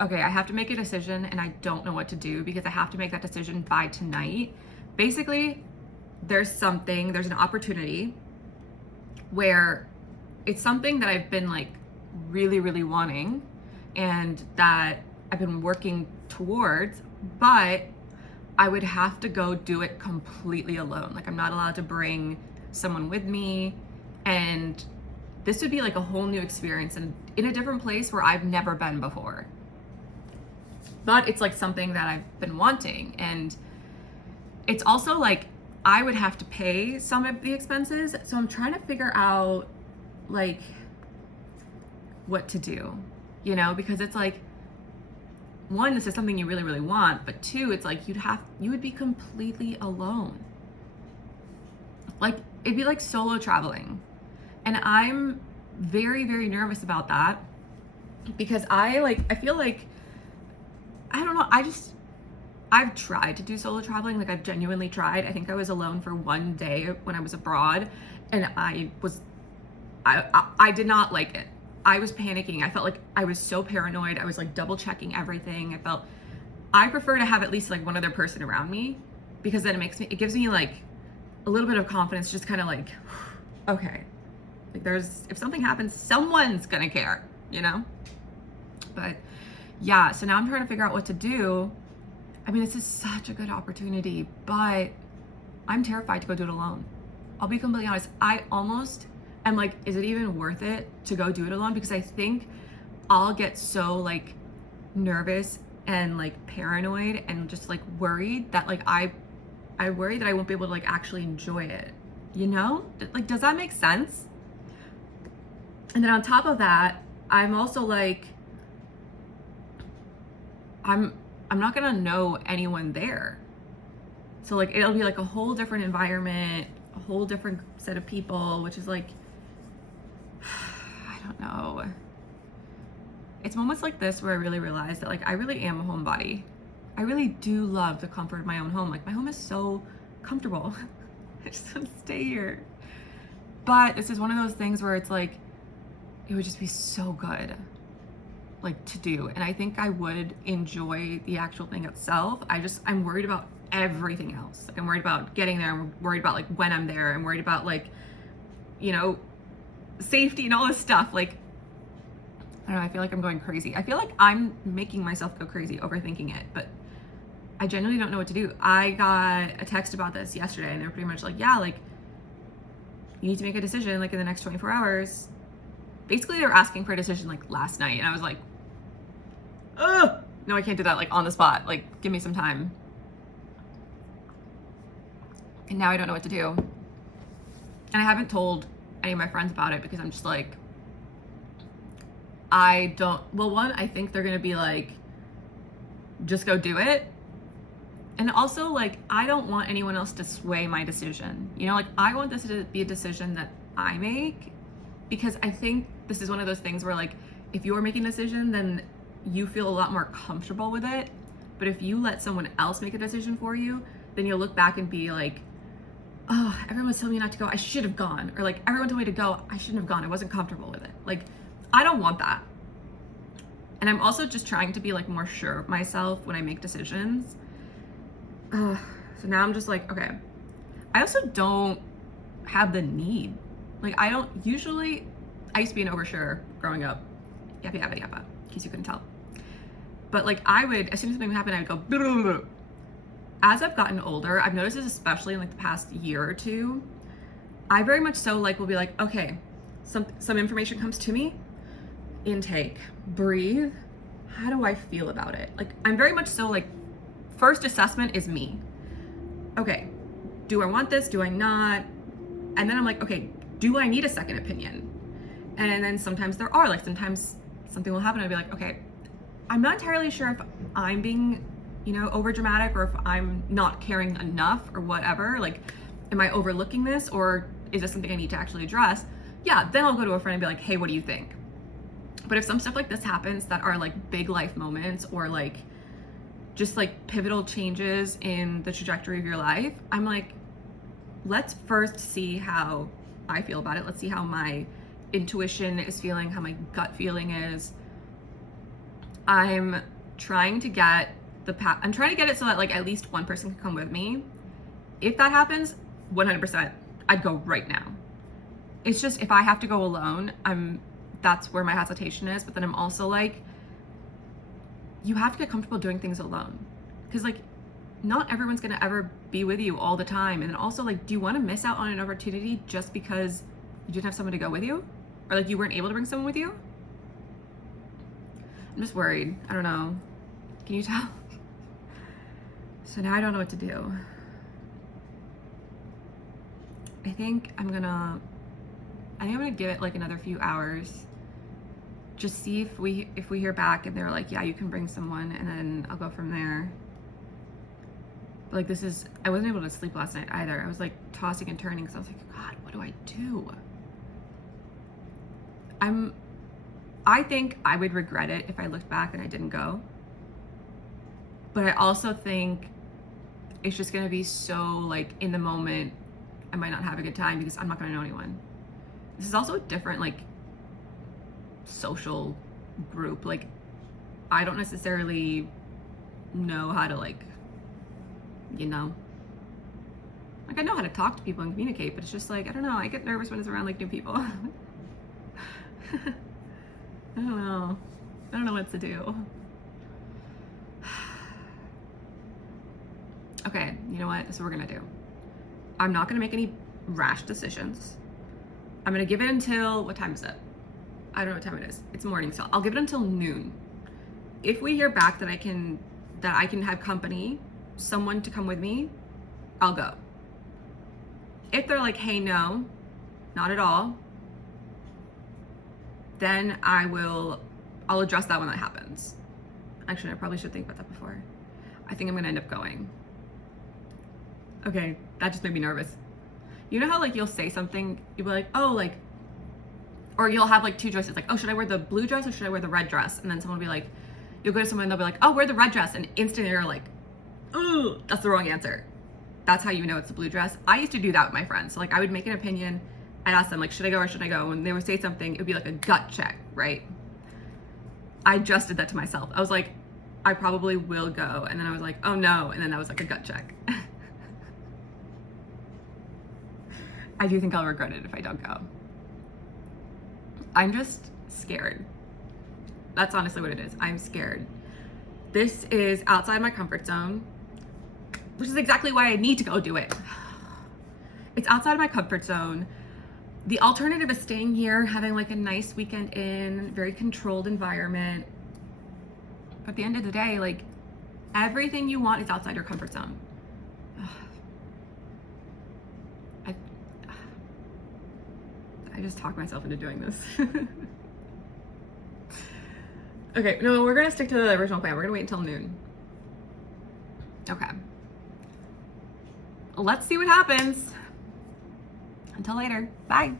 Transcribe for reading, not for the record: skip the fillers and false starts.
okay, I have to make a decision and I don't know what to do because I have to make that decision by tonight. Basically, there's an opportunity where it's something that I've been like really, really wanting and that I've been working towards, but I would have to go do it completely alone. Like I'm not allowed to bring someone with me, and this would be like a whole new experience and in a different place where I've never been before. But it's like something that I've been wanting, and it's also like I would have to pay some of the expenses. So I'm trying to figure out like what to do, because it's like, one, this is something you really, really want, but two, it's like you would be completely alone. Like it'd be like solo traveling. And I'm very, very nervous about that because I feel like, I don't know, I've tried to do solo traveling. Like I've genuinely tried. I think I was alone for one day when I was abroad, and I did not like it. I was panicking. I felt like I was so paranoid. I was like double checking everything. I prefer to have at least like one other person around me, because then it gives me like a little bit of confidence, just kind of like, okay, like if something happens, someone's gonna care, But yeah, so now I'm trying to figure out what to do. I mean, this is such a good opportunity, but I'm terrified to go do it alone. I'll be completely honest. I almost am like, is it even worth it to go do it alone? Because I think I'll get so like nervous and like paranoid and just like worried that like I worry that I won't be able to like actually enjoy it. Like, does that make sense? And then on top of that, I'm also like, I'm not gonna know anyone there. So like it'll be like a whole different environment, a whole different set of people, which is like, I don't know. It's moments like this where I really realize that like I really am a homebody. I really do love the comfort of my own home. Like my home is so comfortable. I just want to stay here. But this is one of those things where it's like, it would just be so good like to do, and I think I would enjoy the actual thing itself. I'm worried about everything else. Like I'm worried about getting there, I'm worried about like when I'm there, I'm worried about like safety and all this stuff. Like I don't know, I feel like I'm going crazy. I feel like I'm making myself go crazy overthinking it, but I genuinely don't know what to do. I got a text about this yesterday, and they're pretty much like, yeah, like you need to make a decision like in the next 24 hours. Basically, they were asking for a decision like last night, and I was like, ugh, no, I can't do that like on the spot. Like, give me some time. And now I don't know what to do. And I haven't told any of my friends about it because I'm just like, one, I think they're gonna be like, just go do it. And also like, I don't want anyone else to sway my decision. Like I want this to be a decision that I make, because I think this is one of those things where like, if you're making a decision, then you feel a lot more comfortable with it. But if you let someone else make a decision for you, then you'll look back and be like, oh, everyone was telling me not to go, I should have gone. Or like, everyone told me to go, I shouldn't have gone, I wasn't comfortable with it. Like, I don't want that. And I'm also just trying to be like more sure of myself when I make decisions. So now I'm just like, okay. I also don't have the need. Like I used to be an oversharer growing up. Yappa, yappa, yappa, in case you couldn't tell. But like I would, as soon as something would happen, I would go, blah, blah, blah. As I've gotten older, I've noticed this especially in like the past year or two, I very much so like will be like, okay, some information comes to me, intake, breathe, how do I feel about it? Like I'm very much so like, first assessment is me. Okay, do I want this? Do I not? And then I'm like, okay, do I need a second opinion? And then sometimes sometimes something will happen. I'll be like, okay, I'm not entirely sure if I'm being, over dramatic, or if I'm not caring enough or whatever. Like, am I overlooking this, or is this something I need to actually address? Yeah, then I'll go to a friend and be like, hey, what do you think? But if some stuff like this happens that are like big life moments, or like just like pivotal changes in the trajectory of your life, I'm like, let's first see how I feel about it. Let's see how my intuition is feeling, how my gut feeling is. I'm trying to get I'm trying to get it so that like at least one person can come with me. If that happens, 100%, I'd go right now. It's just if I have to go alone, that's where my hesitation is. But then I'm also like, you have to get comfortable doing things alone, because like not everyone's gonna ever be with you all the time. And then also like, do you want to miss out on an opportunity just because you didn't have someone to go with you, or like you weren't able to bring someone with you? I'm just worried. I don't know. Can you tell? So now I don't know what to do. I think I'm gonna give it like another few hours. Just see if we hear back and they're like, yeah, you can bring someone, and then I'll go from there. But like I wasn't able to sleep last night either. I was like tossing and turning because I was like, God, what do I do? I think I would regret it if I looked back and I didn't go. But I also think it's just gonna be so like in the moment, I might not have a good time because I'm not gonna know anyone. This is also a different like social group. Like I don't necessarily know how to like, you know, like I know how to talk to people and communicate, but it's just like, I don't know, I get nervous when it's around like new people. I don't know what to do. Okay, you know what? This is what we're gonna do. I'm not gonna make any rash decisions. I'm gonna give it until, what time is it? I don't know what time it is. It's morning, so I'll give it until noon. If we hear back that I can have company, someone to come with me, I'll go. If they're like, hey, no, not at all, then I'll address that when that happens. Actually, I probably should think about that before. I think I'm gonna end up going. Okay, that just made me nervous. You know how like you'll say something, you'll be like, oh, like, or you'll have like two choices, like, oh, should I wear the blue dress or should I wear the red dress? And then someone will be like, you'll go to someone and they'll be like, oh, wear the red dress, and instantly you're like, ooh, that's the wrong answer. That's how you know it's the blue dress. I used to do that with my friends. So like I would make an opinion and ask them like, should I go or should I go? When they would say something, it would be like a gut check, right? I just did that to myself. I was like, I probably will go. And then I was like, oh no. And then that was like a gut check. I do think I'll regret it if I don't go. I'm just scared. That's honestly what it is. I'm scared. This is outside my comfort zone, which is exactly why I need to go do it. It's outside of my comfort zone. The alternative is staying here, having like a nice weekend in, very controlled environment. But at the end of the day, like everything you want is outside your comfort zone. I just talked myself into doing this. Okay, no, we're gonna stick to the original plan. We're gonna wait until noon. Okay. Let's see what happens. Until later. Bye.